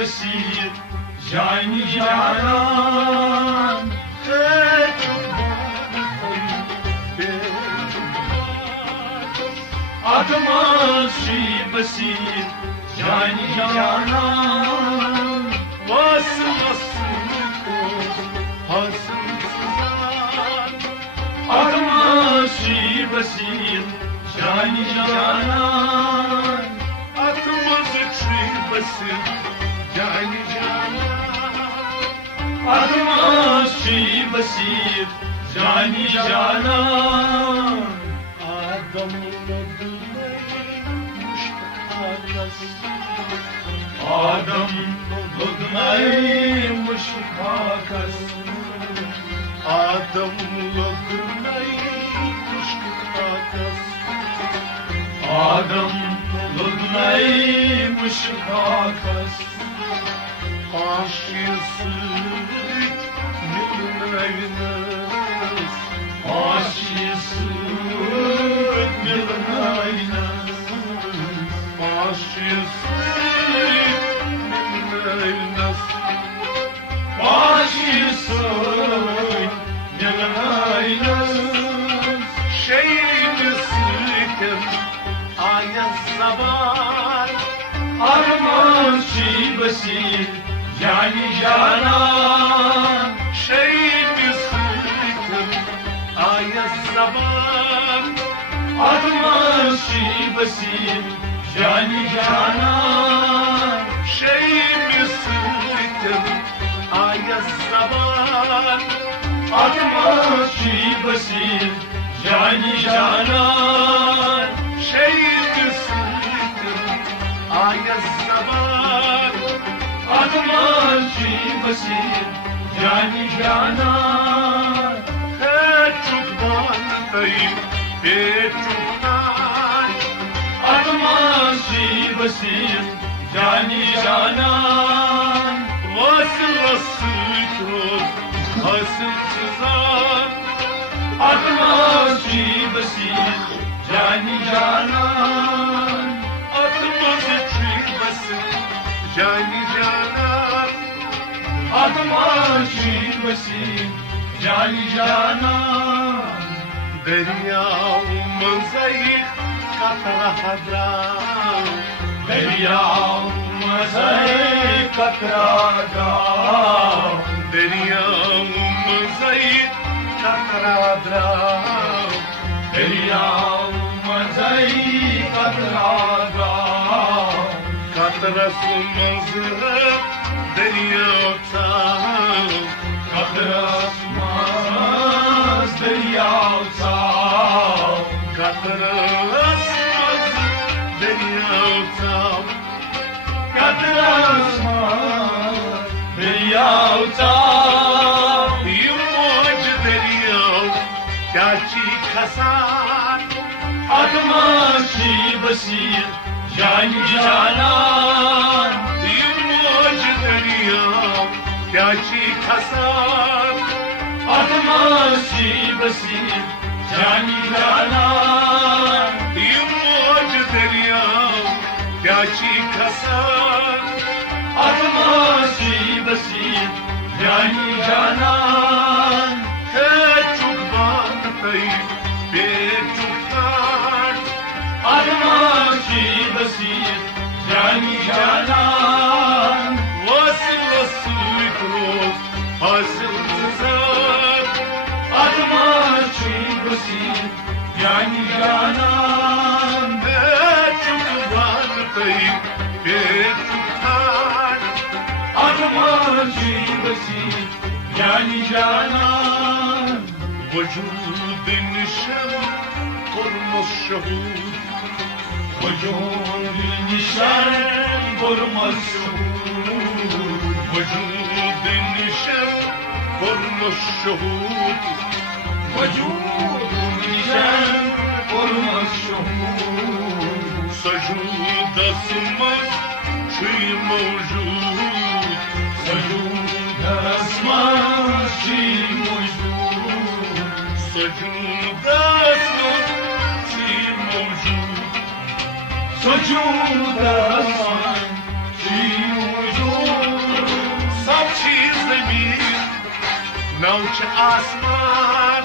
بسيط جاني جانان أتمشي بسيط جاني جانان واصل الصوت حاصل سزان أتمشي بسيط جاني جانان أتمشي بسيط جاني جانان أتمشي بسيط جاني جانان آدم آدم لدني مش هاكس آدم لدني مش هاكس آدم لدني مش هاكس عاشي صيت من عيناس عاشي صيت من عيناس عاشي ماشي صوت يلهاينس شيء بسيكم آية الزبان أرماشي بسيط يعني جانان شيء بسيكم آية الزبان أرماشي بسيط يعني جانان شيء بسيطم آية الزبان أتمشي بسيط يعني جانان شيء بسيطم آية الزبان أتمشي بسيط يعني جانان هاتشوك بان طيب هاتشوك بان أتمشي بسيط جاني جانان غاسل السكر غاسل سزان أتمشي بسيط جاني جانان أتمشي بسيط جاني جانان أتمشي بسيط جاني جانان دريا ومنزيك قطرة حدران دريا ومزيد قطرة دريا ومزيد قطرة دريا ومزيد قطرة قطرة ومزيد دريا وتاو قطرة ومزيد دريا وتاو قطرة دريا وتاو قطرة دريا وتاو يموج دريا كاشي خسان أتمشي بسيط جاني جانان يموج دريا كاشي خسان أتمشي بسيط جاني جانان يموج دريا كاشي خسان أتمشي بسيط جاني جانان هاتشوك بان طيب بيتشوك تان أتمشي بسيط جاني جانان واصل الصوت روز حاصل سزان أتمشي بسيط جاني جانان هاتشوك بان طيب بيتشوك تان أتمشي بسيط يعني جانان وجود النشم قرم الشهود وجود النشم قرم الشهود وجود النشم قرم الشهود وجود النشم قرم الشهود سجود اسمك شيء موجود سجود اسمك شيء موجود سجود اسمك شيء موجود سجود اسمك شيء موجود نوچ آسمان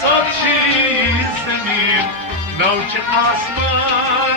سبچی زمین نوچ آسمان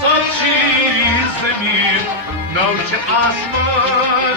سبچی زمین نوچ آسمان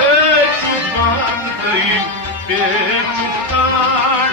Beçukman dayım beçuktan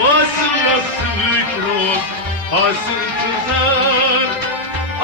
Vasıl vasıl krom hasıl tuzar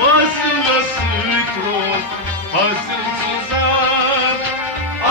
Vasıl vasıl krom hasıl tuzar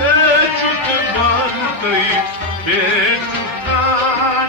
Beçukman dayım beçuktan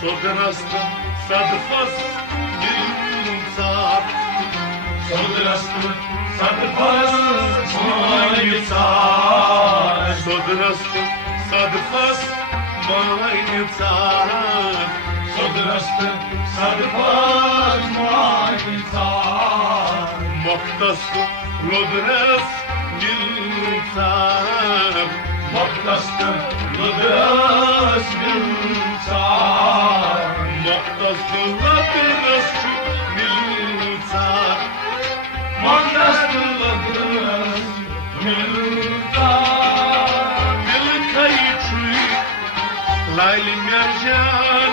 Sodrasta sadfas yılsar Sodrastı sadfas moyitsar Sodrasta sadfas mayıtsar Sodrastı sadfas moyitsar Moktası lodres yılsar Moktastı lodres bilsar Moktası lodres yılsar Moktastı lodres bilsar Dil kayıtlı layli mercan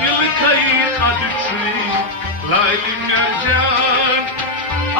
Dil kayıtlı layli mercan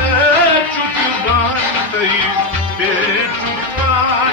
Beçukman dayım beçuktan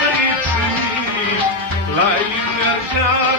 Kayıtlı layli mercan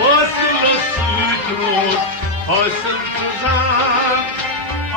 Vasıl vasıl krom hasıl tuzar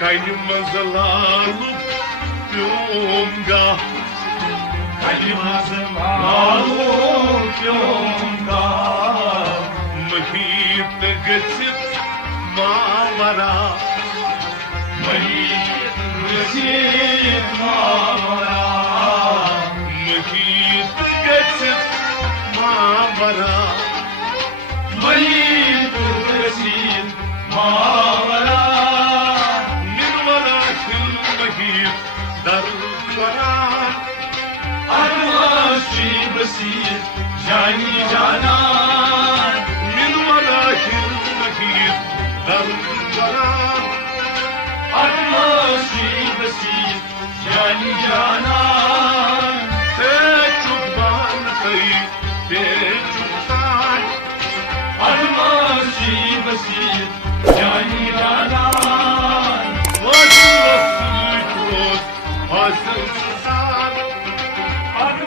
Kaynımaz alıp yomga Kalimazım alıp yolda Mahip de geçip mavara Mayıp rızık mağara Mahip de geçip mavara Mayıp rızık mağara Min varakıl mahip darkaran Armaşı basir cani canan Min varakıl mahip darkaran Armaşı basir cani canan